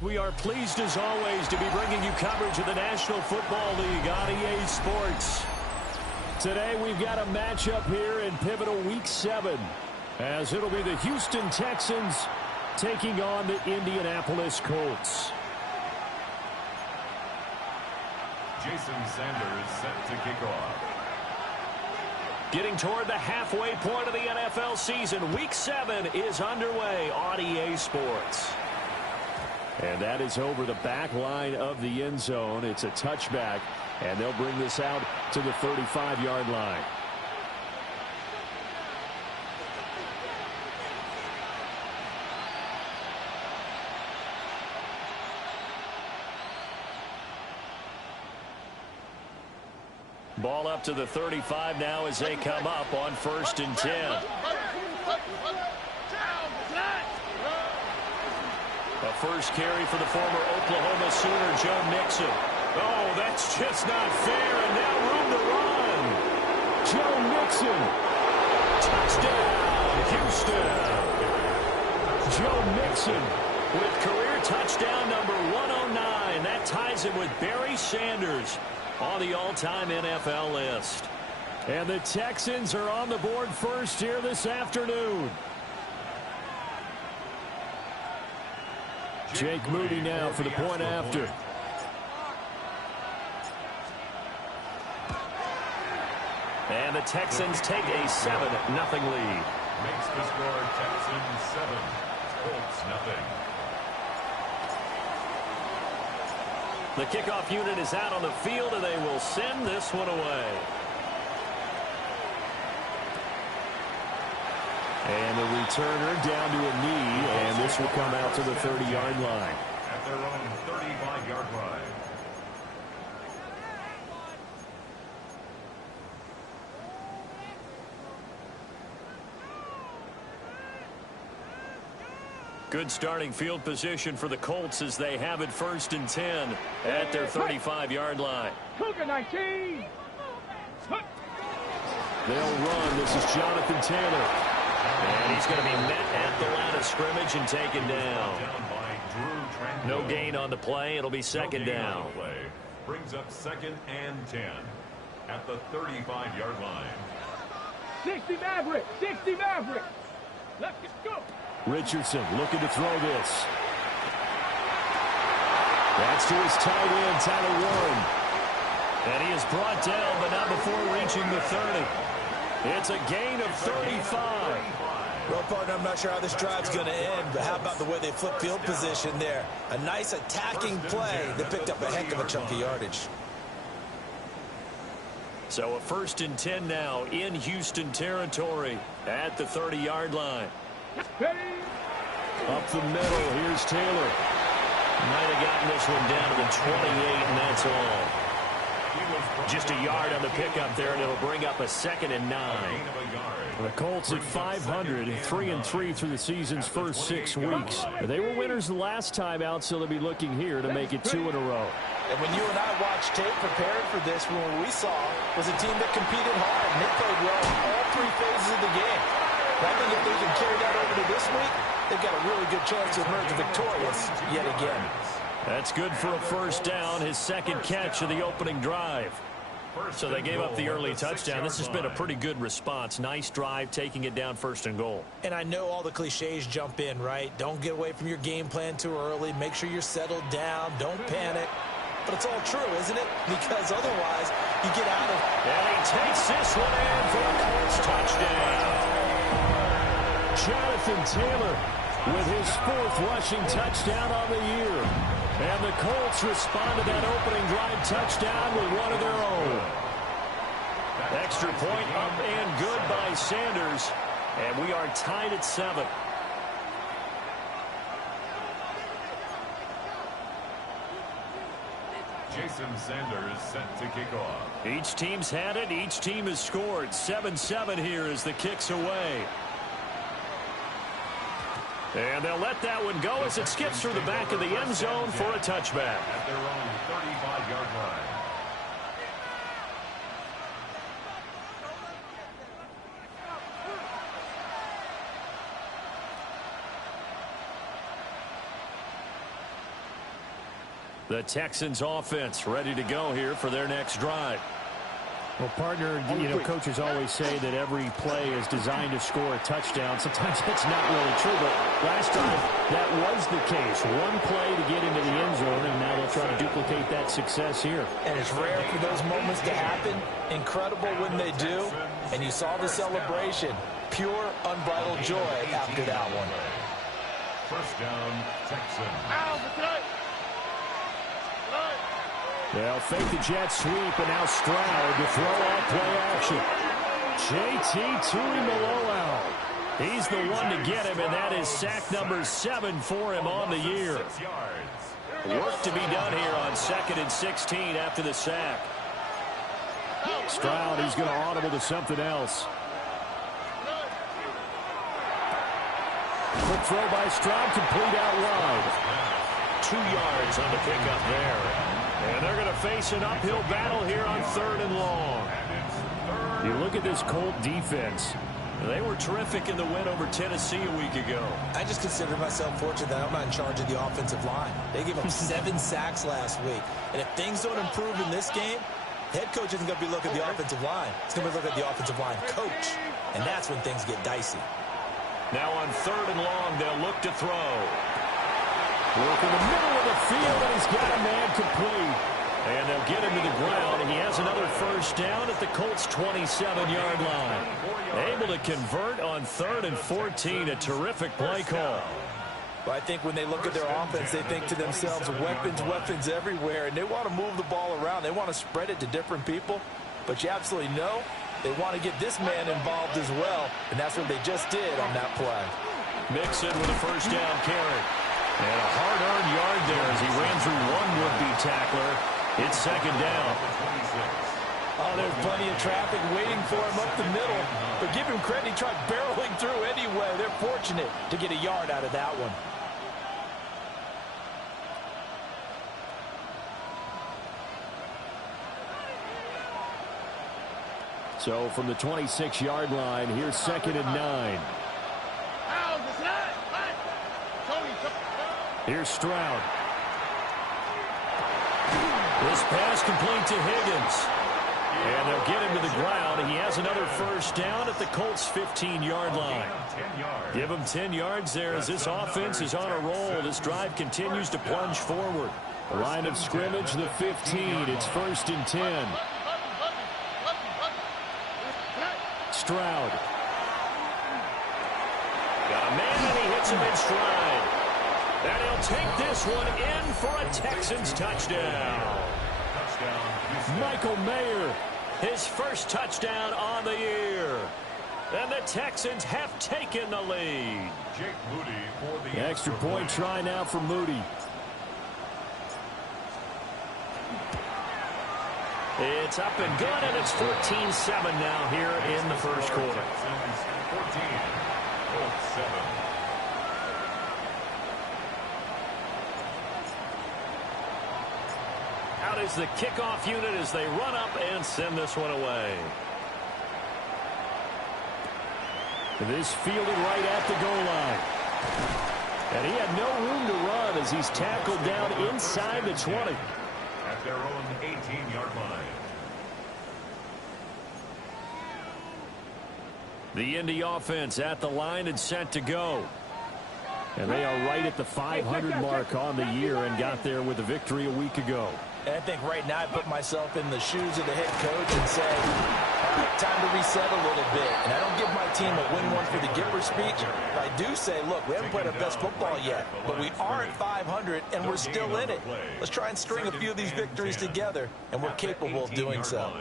We are pleased as always to be bringing you coverage of the National Football League on EA Sports. Today we've got a matchup here in pivotal Week 7, as it'll be the Houston Texans taking on the Indianapolis Colts. Jason Sanders set to kick off. Getting toward the halfway point of the NFL season, Week 7 is underway on EA Sports. And that is over the back line of the end zone. It's a touchback, and they'll bring this out to the 35-yard line. Ball up to the 35 now as they come up on 1st and 10. A first carry for the former Oklahoma Sooner, Joe Mixon. Oh, that's just not fair, and now room to run. Joe Mixon. Touchdown, Houston. Joe Mixon with career touchdown number 109. That ties him with Barry Sanders on the all-time NFL list. And the Texans are on the board first here this afternoon. Jake Moody now for the point after. And the Texans take a 7-0 lead. Makes the score Texans 7, Colts nothing. The kickoff unit is out on the field, and they will send this one away. And the returner down to a knee, and this will come out to the 30-yard line. At their own 35-yard line. Good starting field position for the Colts as they have it 1st and 10 at their 35-yard line. Cougar 19. They'll run. This is Jonathan Taylor. And he's going to be met at the line of scrimmage and taken down. No gain on the play. It'll be 2nd down. Brings up 2nd and 10 at the 35-yard line. 60 Maverick. 60 Maverick. Let's go. Richardson looking to throw this. That's to his tight end, Tyler Warren. And he is brought down, but not before reaching the 30. It's a gain of 35. Well, partner, I'm not sure how this drive's going to end, but how about the way they flip field position there? A nice attacking play that picked up a heck of a chunk of yardage. So a 1st and 10 now in Houston territory at the 30-yard line. Up the middle, here's Taylor. Might have gotten this one down to the 28, and that's all. Just a yard on the pickup there, and it'll bring up a 2nd and 9. The Colts at 500, 3-3 through the season's first 6 weeks. They were winners the last time out, so they'll be looking here to make it 2 in a row. And when you and I watched tape preparing for this, what we saw was a team that competed hard, and they played well in all 3 phases of the game. I think if they can carry that over to this week, they've got a really good chance to emerge victorious yet again. That's good for a 1st down, his 2nd catch of the opening drive. So they gave up the early touchdown. This has been a pretty good response. Nice drive, taking it down 1st and goal. And I know all the cliches jump in, right? Don't get away from your game plan too early. Make sure you're settled down. Don't panic. But it's all true, isn't it? Because otherwise, you get out of... And he takes this one in for a Colts touchdown. Jonathan Taylor with his 4th rushing touchdown on the year. And the Colts respond to that opening drive touchdown with one of their own. Extra point up and good by Sanders. And we are tied at 7. Jason Sanders set to kick off. Each team's had it. Each team has scored. 7-7 here as the kick's away. And they'll let that one go as it skips through the back of the end zone for a touchback. At their own 35-yard line. The Texans offense ready to go here for their next drive. Well, partner, coaches always say that every play is designed to score a touchdown. Sometimes that's not really true, but last time that was the case. One play to get into the end zone, and now they'll try to duplicate that success here. And it's rare for those moments to happen. Incredible when they do. And you saw the celebration. Pure, unbridled joy after that one. First down, Texans. They'll fake the jet sweep, and now Stroud to throw off play action. JT Tuimoloau. He's the one to get him, and that is sack number 7 for him on the year. Work to be done here on 2nd and 16 after the sack. Stroud, he's going to audible to something else. Quick throw by Stroud, complete out wide. 2 yards on the pickup there. And they're going to face an uphill battle here on 3rd and long. You look at this Colt defense. They were terrific in the win over Tennessee a week ago. I just consider myself fortunate that I'm not in charge of the offensive line. They gave up 7 sacks last week. And if things don't improve in this game, head coach isn't going to be looking at the offensive line. He's going to be looking at the offensive line coach. And that's when things get dicey. Now on 3rd and long, they'll look to throw. Work in the middle of the field, and he's got a man complete. And they'll get him to the ground, and he has another first down at the Colts' 27-yard line. Able to convert on 3rd and 14, a terrific play call. Well, I think when they look at their offense, they think to themselves, weapons everywhere, and they want to move the ball around. They want to spread it to different people, but you absolutely know they want to get this man involved as well, and that's what they just did on that play. Mixon with a first down carry. And a hard-earned yard there as he ran through one would-be tackler. It's 2nd down. Oh, there's plenty of traffic waiting for him up the middle. But give him credit, he tried barreling through anyway. They're fortunate to get a yard out of that one. So from the 26-yard line, here's 2nd and 9. Here's Stroud. This pass complete to Higgins. And they'll get him to the ground. And he has another first down at the Colts' 15-yard line. Give him 10 yards there as this offense is on a roll. This drive continues to plunge forward. Line of scrimmage, the 15. It's 1st and 10. Stroud. Got a man, and he hits him in stride. And he'll take this one in for a Texans touchdown. Michael Mayer, his first touchdown on the year. And the Texans have taken the lead. Jake Moody for the extra point try now for Moody. It's up and good, and it's 14-7 now here in the first quarter. 14, Colts 7. Out is the kickoff unit as they run up and send this one away. This fielded right at the goal line. And he had no room to run as he's tackled down inside the 20. At their own 18-yard line. The Indy offense at the line and set to go. And they are right at the 500 mark on the year and got there with a victory a week ago. And I think right now I put myself in the shoes of the head coach and say, all right, time to reset a little bit. And I don't give my team a win one for the Gipper speech. But I do say, look, we haven't played our best football yet, but we are at 500 and we're still in it. Let's try and string a few of these victories together, and we're capable of doing so.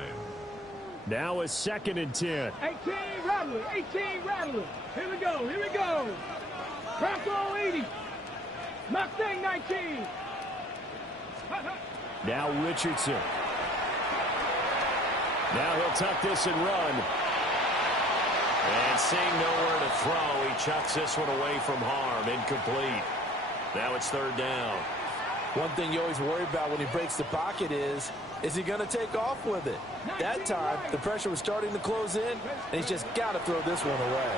Now a 2nd and 10. 18 Rattler, 18 Rattler. Here we go, here we go. Bronco 80. Mustang 19. Now Richardson. Now he'll tuck this and run. And seeing nowhere to throw, he chucks this one away from harm. Incomplete. Now it's 3rd down. One thing you always worry about when he breaks the pocket is he going to take off with it? That time, the pressure was starting to close in, and he's just got to throw this one away.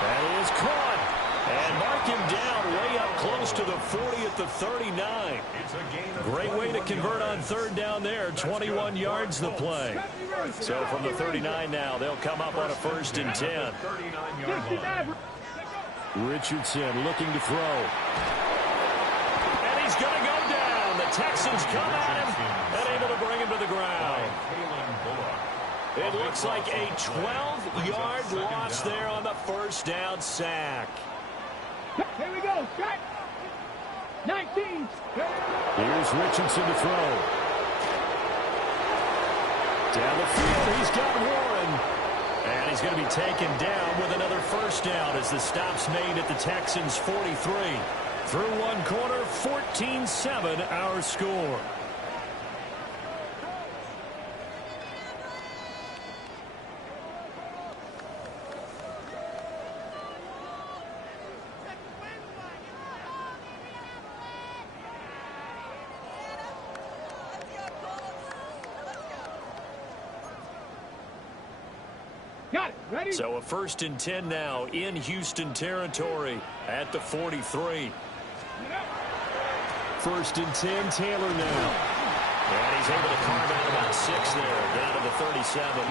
That is caught. And mark him down way up close to the 40 at the 39. Great way to convert on third down there. 21 yards the play. So from the 39 now, they'll come up on a 1st and 10. Richardson looking to throw. And he's going to go down. The Texans come at him and able to bring him to the ground. It looks like a 12-yard loss there on the 1st down sack. Here we go. Strike. 19. Here's Richardson to throw. Down the field, he's got Warren. And he's going to be taken down with another 1st down as the stop's made at the Texans' 43. Through one quarter, 14-7 our score. Got it. Ready? So a 1st and 10 now in Houston territory at the 43. 1st and 10, Taylor now. And he's able to carve out about 6 there, down to the 37.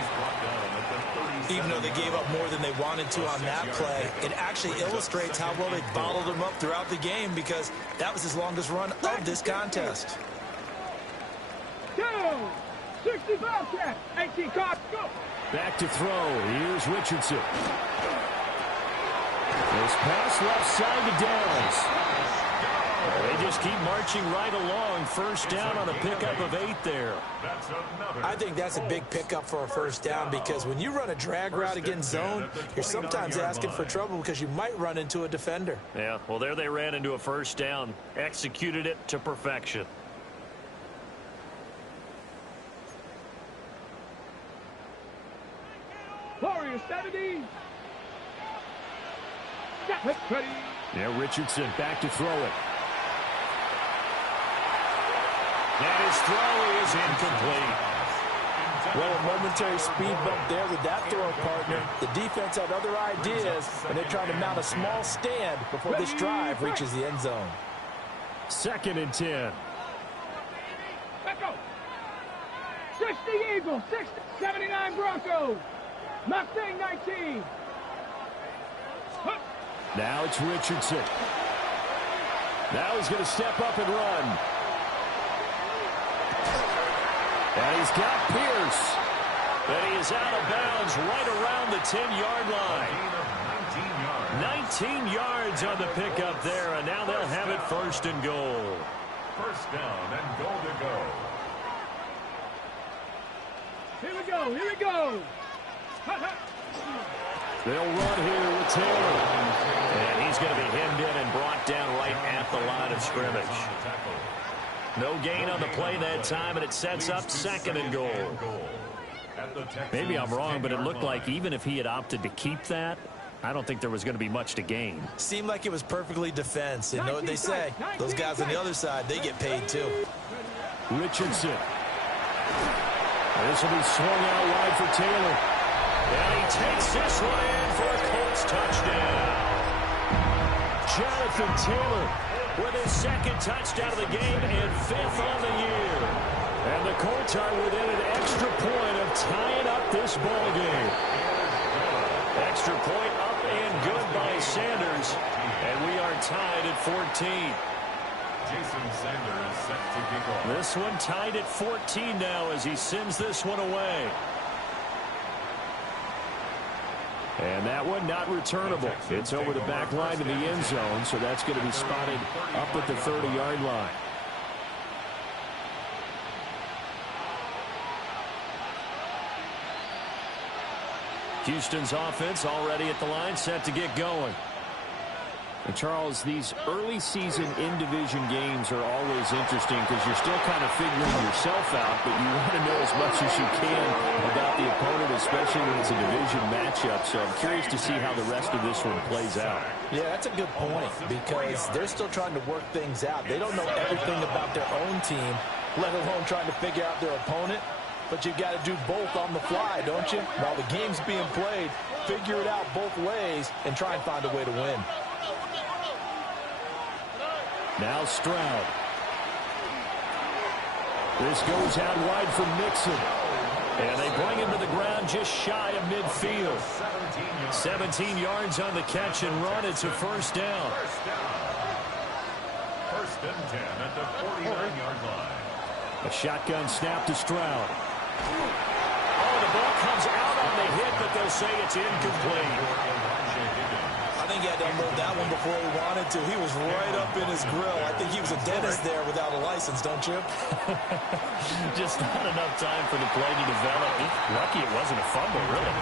Even though they gave up more than they wanted to on that play, it actually illustrates how well they bottled them up throughout the game because that was his longest run of this contest. Go. 65 catch. 18 caught. Go. Back to throw. Here's Richardson. This pass left side to Downs. They just keep marching right along. 1st down on a pickup of 8 there. I think that's a big pickup for a 1st down because when you run a drag route against zone, you're sometimes asking for trouble because you might run into a defender. Yeah, well, there they ran into a 1st down. Executed it to perfection. Warriors 70. Ready. Yeah, Richardson back to throw it. And his throw is incomplete. Well, a momentary speed bump there with that throw partner. The defense had other ideas, and they're trying to mount a small stand before this drive reaches the end zone. 2nd and 10. Let's go. 60 Eagles. 60. 79 Broncos. Mustang 19. Now it's Richardson. Now he's going to step up and run. And he's got Pierce. And he is out of bounds right around the 10-yard line. 19 yards on the pickup there, and now they'll have it 1st and goal. 1st down and goal to go. Here we go. Here we go. They'll run here with Taylor. And he's going to be hemmed in and brought down right at the line of scrimmage. No gain on the play that time, and it sets up 2nd and goal. Maybe I'm wrong, but it looked like even if he had opted to keep that, I don't think there was going to be much to gain. Seemed like it was perfectly defense. And know what they say? Those guys on the other side, they get paid too. Richardson. This will be swung out wide for Taylor. And he takes this one in for a Colts touchdown. Jonathan Taylor with his 2nd touchdown of the game and 5th on the year. And the Colts are within an extra point of tying up this ball game. Extra point up and good by Sanders. And we are tied at 14. Jason Sanders set to kick off. This one tied at 14 now as he sends this one away. And that one not returnable. It's over the back line to the end zone, so that's going to be spotted up at the 30-yard line. Houston's offense already at the line, set to get going. And Charles, these early season in-division games are always interesting because you're still kind of figuring yourself out, but you want to know as much as you can about the opponent, especially when it's a division matchup. So I'm curious to see how the rest of this one plays out. Yeah, that's a good point because they're still trying to work things out. They don't know everything about their own team, let alone trying to figure out their opponent. But you've got to do both on the fly, don't you? While the game's being played, figure it out both ways and try and find a way to win. Now Stroud. This goes out wide for Mixon. And they bring him to the ground just shy of midfield. 17 yards on the catch and run. It's a first down. First and 10 at the 49-yard line. A shotgun snap to Stroud. Oh, the ball comes out on the hit, but they'll say it's incomplete. I think he had to unload that one before he wanted to. He was right up in his grill. I think he was a dentist there without a license, don't you? Just not enough time for the play to develop. Lucky it wasn't a fumble, really.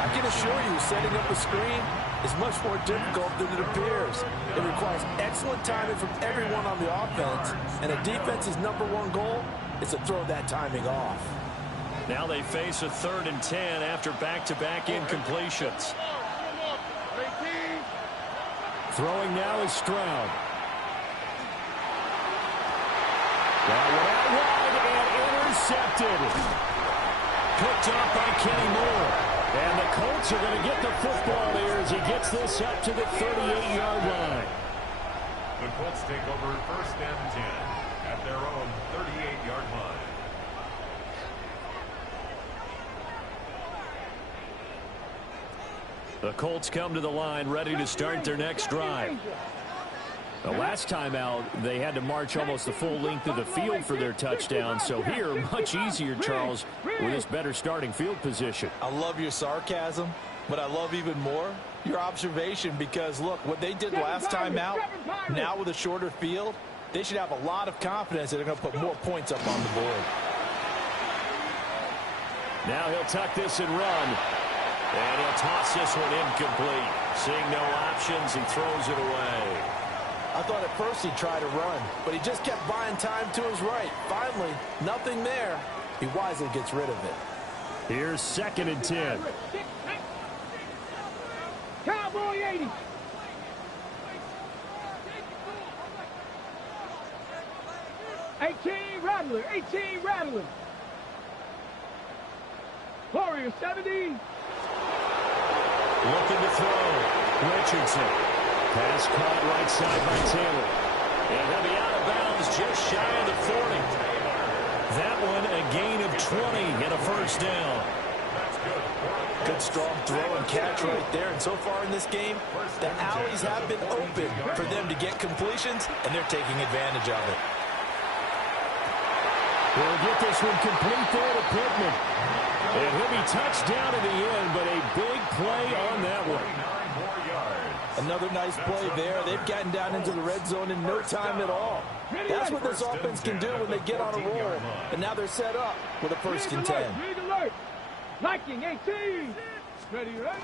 I can assure you, setting up a screen is much more difficult than it appears. It requires excellent timing from everyone on the offense, and a defense's #1 goal is to throw that timing off. Now they face a 3rd and 10 after back-to-back incompletions. Throwing now is Stroud. That one out wide and intercepted. Picked up by Kenny Moore. And the Colts are going to get the football here as he gets this up to the 38-yard line. The Colts take over first and 10 at their own 38-yard line. The Colts come to the line ready to start their next drive. The last time out, they had to march almost the full length of the field for their touchdown. So here, much easier, Charles, with this better starting field position. I love your sarcasm, but I love even more your observation because, look, what they did last time out, now with a shorter field, they should have a lot of confidence that they're going to put more points up on the board. Now he'll tuck this and run. And he'll toss this one incomplete. Seeing no options, he throws it away. I thought at first he'd try to run, but he just kept buying time to his right. Finally, nothing there. He wisely gets rid of it. Here's 2nd and 10. Cowboy 80. Rattler, 18 Rattler. Warrior 70. Looking to throw. Richardson. Pass caught right side by Taylor. And he'll be out of bounds just shy of the 40. That one a gain of 20 and a first down. Good strong throw and catch right there. And so far in this game, the alleys have been open for them to get completions, and they're taking advantage of it. We'll get this one complete there to Pittman. And he'll be touched down at the end, but a big play on that one. Another nice play there. They've gotten down into the red zone in no time at all. That's what this offense can do when they get on a roll. And now they're set up with a 1st and 10. Viking 18. Ready, ready.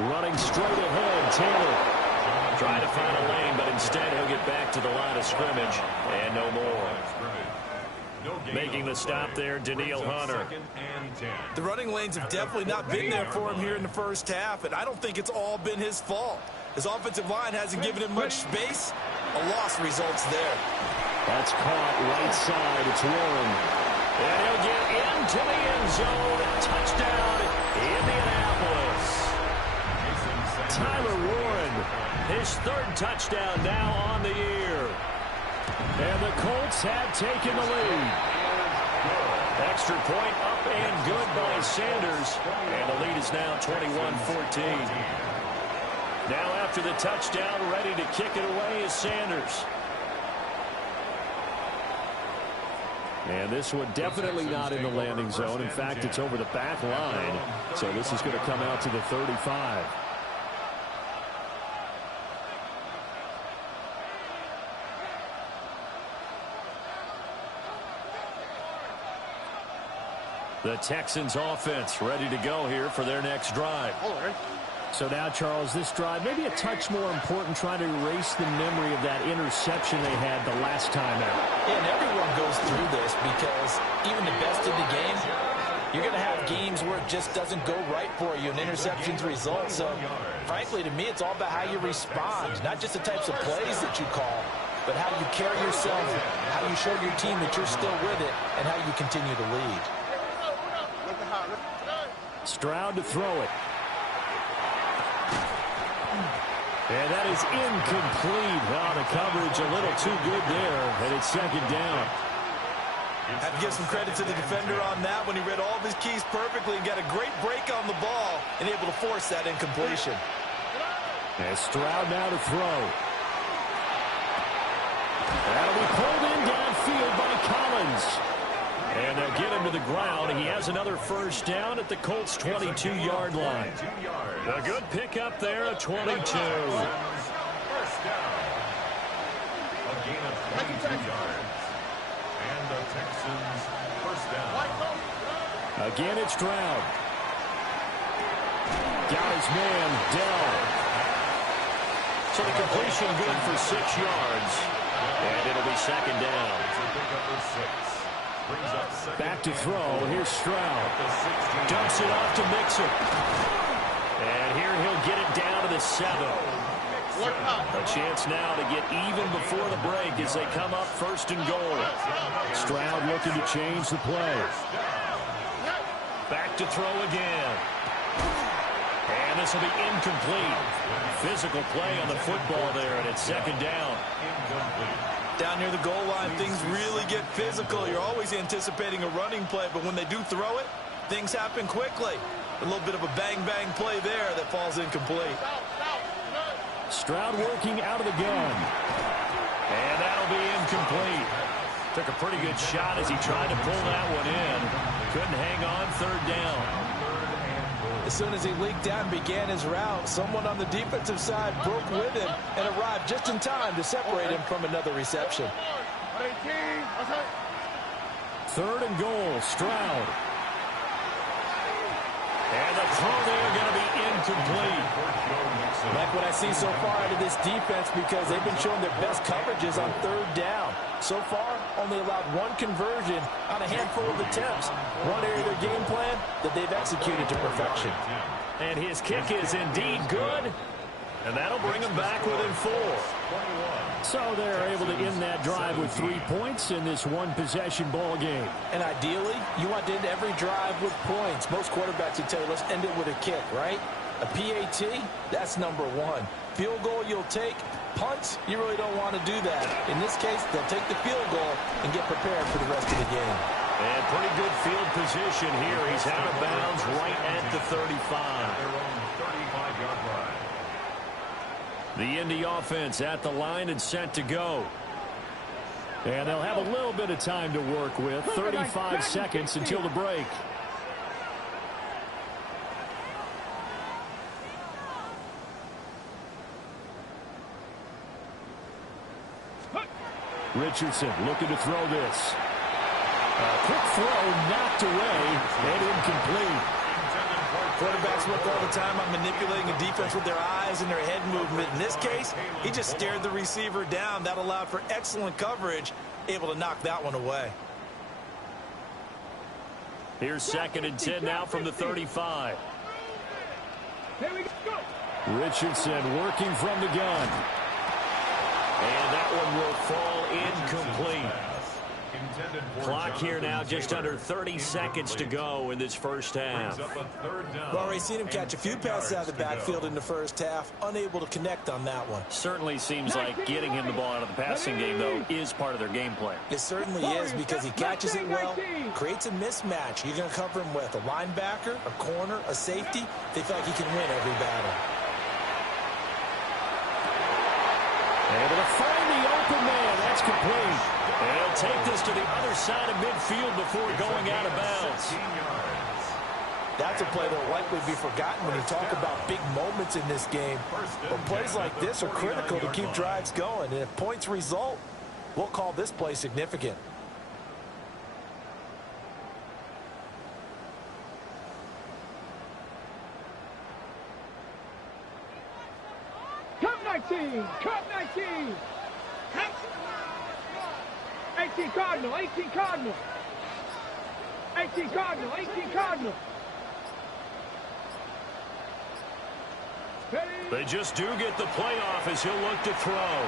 Running straight ahead, Taylor. Trying to find a lane, but instead he'll get back to the line of scrimmage. And no more. Making the stop there, Danielle Hunter. The running lanes have definitely not been there for him here in the first half, and I don't think it's all been his fault. His offensive line hasn't given him much space. A loss results there. That's caught right side. It's Warren. And he'll get into the end zone. Touchdown, Indianapolis. Tyler Warren, his 3rd touchdown now on the year. And the Colts have taken the lead. Extra point up and good by Sanders. And the lead is now 21-14. Now after the touchdown, ready to kick it away is Sanders. And this one definitely not in the landing zone. In fact, it's over the back line. So this is going to come out to the 35. The Texans offense ready to go here for their next drive. So now, Charles, this drive maybe a touch more important, trying to erase the memory of that interception they had the last time out. Yeah, and everyone goes through this because even the best in the game, you're going to have games where it just doesn't go right for you and interceptions result. So, frankly, to me, it's all about how you respond, not just the types of plays that you call, but how you carry yourself, how you show your team that you're still with it, and how you continue to lead. Stroud to throw it. And that is incomplete. Oh, the coverage a little too good there, and it's second down. I have to give some credit to the defender on that when he read all of his keys perfectly and got a great break on the ball and able to force that incompletion. And Stroud now to throw. That'll be pulled in downfield by Collins. And they'll get him to the ground. He has another first down at the Colts' 22-yard line. A good pickup there at 22. First down. A gain of 22 yards. And the Texans first down. Again, it's Stroud. Got his man, Dell. So the completion good for 6 yards. And it'll be second down. Back to throw. Here's Stroud. Dumps it off to Mixon. And here he'll get it down to the 7. A chance now to get even before the break as they come up first and goal. Stroud looking to change the play. Back to throw again. And this will be incomplete. Physical play on the football there, and it's second down. Down near the goal line, things really get physical. You're always anticipating a running play, but when they do throw it, things happen quickly. A little bit of a bang-bang play there that falls incomplete. Stroud working out of the gun. And that'll be incomplete. Took a pretty good shot as he tried to pull that one in. Couldn't hang on, third down. As soon as he leaked out and began his route, someone on the defensive side broke with him and arrived just in time to separate him from another reception. Third and goal, Stroud. And the throw there going to be incomplete. Like what I see so far out of this defense, because they've been showing their best coverages on third down. So far, only allowed one conversion on a handful of attempts. One area of their game plan that they've executed to perfection. And his kick is indeed good. And that'll bring them back within 4. So they're able to end that drive with 3 points in this one-possession ball game. And ideally, you want to end every drive with points. Most quarterbacks would tell you, let's end it with a kick, right? A PAT, that's number 1. Field goal you'll take. Punts, you really don't want to do that. In this case, they'll take the field goal and get prepared for the rest of the game. And pretty good field position here. He's out of bounds right at the 35. Their own 35-yard line. The Indy offense at the line and set to go. And they'll have a little bit of time to work with. 35 seconds until the break. Richardson looking to throw this. A quick throw knocked away and incomplete. Quarterbacks work all the time on manipulating a defense with their eyes and their head movement. In this case, he just stared the receiver down. That allowed for excellent coverage, able to knock that one away. Here's second and 10 now from the 35. Here we go. Richardson working from the gun. And that one will fall incomplete. Clock here now just under 30 seconds to go in this first half. We've already seen him catch a few passes out of the backfield in the first half, unable to connect on that one. Certainly seems like getting him the ball out of the passing game, though, is part of their game plan. It certainly is, because he catches it well, creates a mismatch. You're going to cover him with a linebacker, a corner, a safety. They feel like he can win every battle. Able to find the open man. That's complete. And he'll take this to the other side of midfield before going out of bounds. That's a play that will likely be forgotten when you talk about big moments in this game. But plays like this are critical to keep drives going. And if points result, we'll call this play significant. Cup 19. Cup 19. 18 Cardinal. 18 Cardinal. 18 Cardinal. 18 Cardinal. They just do get the playoff as he'll look to throw.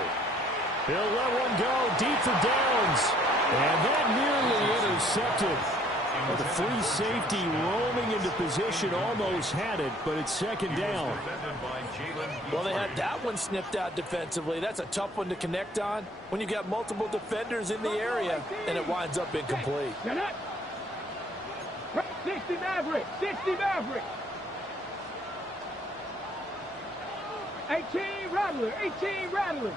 He'll let one go deep for downs. And that nearly intercepted. Well, the free safety roaming into position almost had it, but it's second down. Well, they had that one snipped out defensively. That's a tough one to connect on when you got multiple defenders in the area, and it winds up incomplete. 60 Maverick, 60 Maverick. 18 Rattler, 18 Rattler.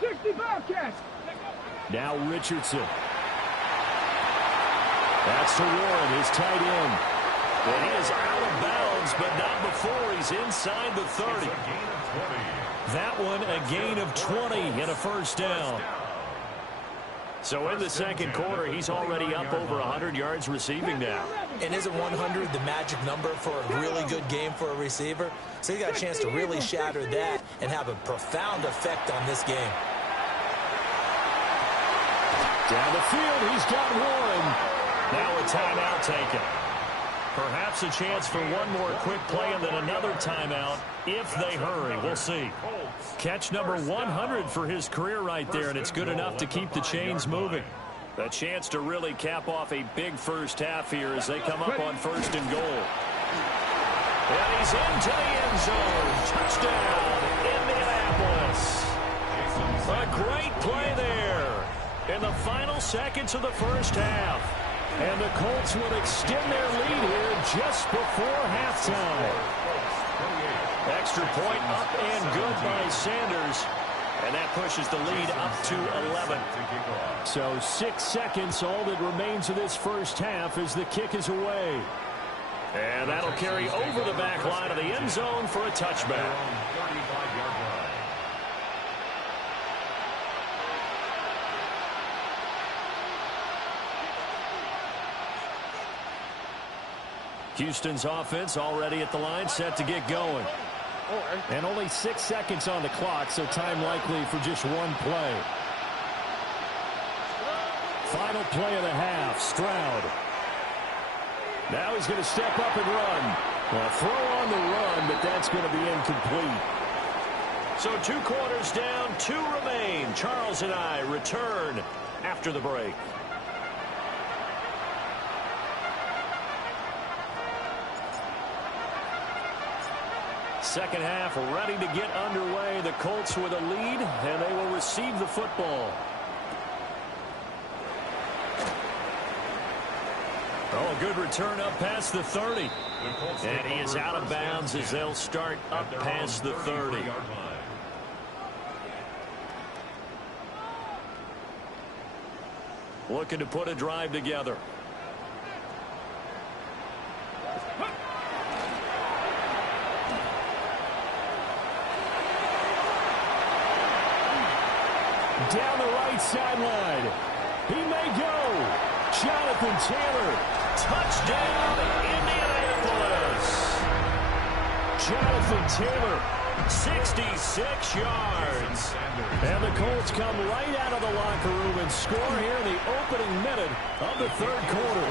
60 Bobcats. Now Richardson. That's to Warren, his tight end. And he is out of bounds, but not before he's inside the 30. That one a gain of 20 and a first down. So in the second quarter, he's already up over 100 yards receiving now. And isn't 100 the magic number for a really good game for a receiver? So he got a chance to really shatter that and have a profound effect on this game. Down the field, he's got Warren. Now a timeout taken. Perhaps a chance for one more quick play and then another timeout if they hurry. We'll see. Catch number 100 for his career right there, and it's good enough to keep the chains moving. A chance to really cap off a big first half here as they come up on 1st and goal. And he's into the end zone. Touchdown, Indianapolis. A great play there in the final seconds of the first half. And the Colts will extend their lead here just before halftime. Extra point up and good by Sanders. And that pushes the lead up to 11. So 6 seconds, all that remains of this first half as the kick is away. And that'll carry over the back line of the end zone for a touchback. Houston's offense already at the line, set to get going. And only 6 seconds on the clock, so time likely for just one play. Final play of the half, Stroud. Now he's going to step up and run. Well, throw on the run, but that's going to be incomplete. So 2 quarters down, 2 remain. Charles and I return after the break. Second half ready to get underway. The Colts with a lead, and they will receive the football. Oh, a good return up past the 30. And he is out of bounds as they'll start up past the 30. Looking to put a drive together. Down the right sideline. He may go. Jonathan Taylor. Touchdown, Indianapolis. Jonathan Taylor. 66 yards. And the Colts come right out of the locker room and score here in the opening minute of the third quarter.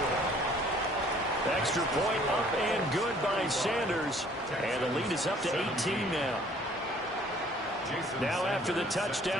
Extra point up and good by Sanders. And the lead is up to 18 now. Now after the touchdown.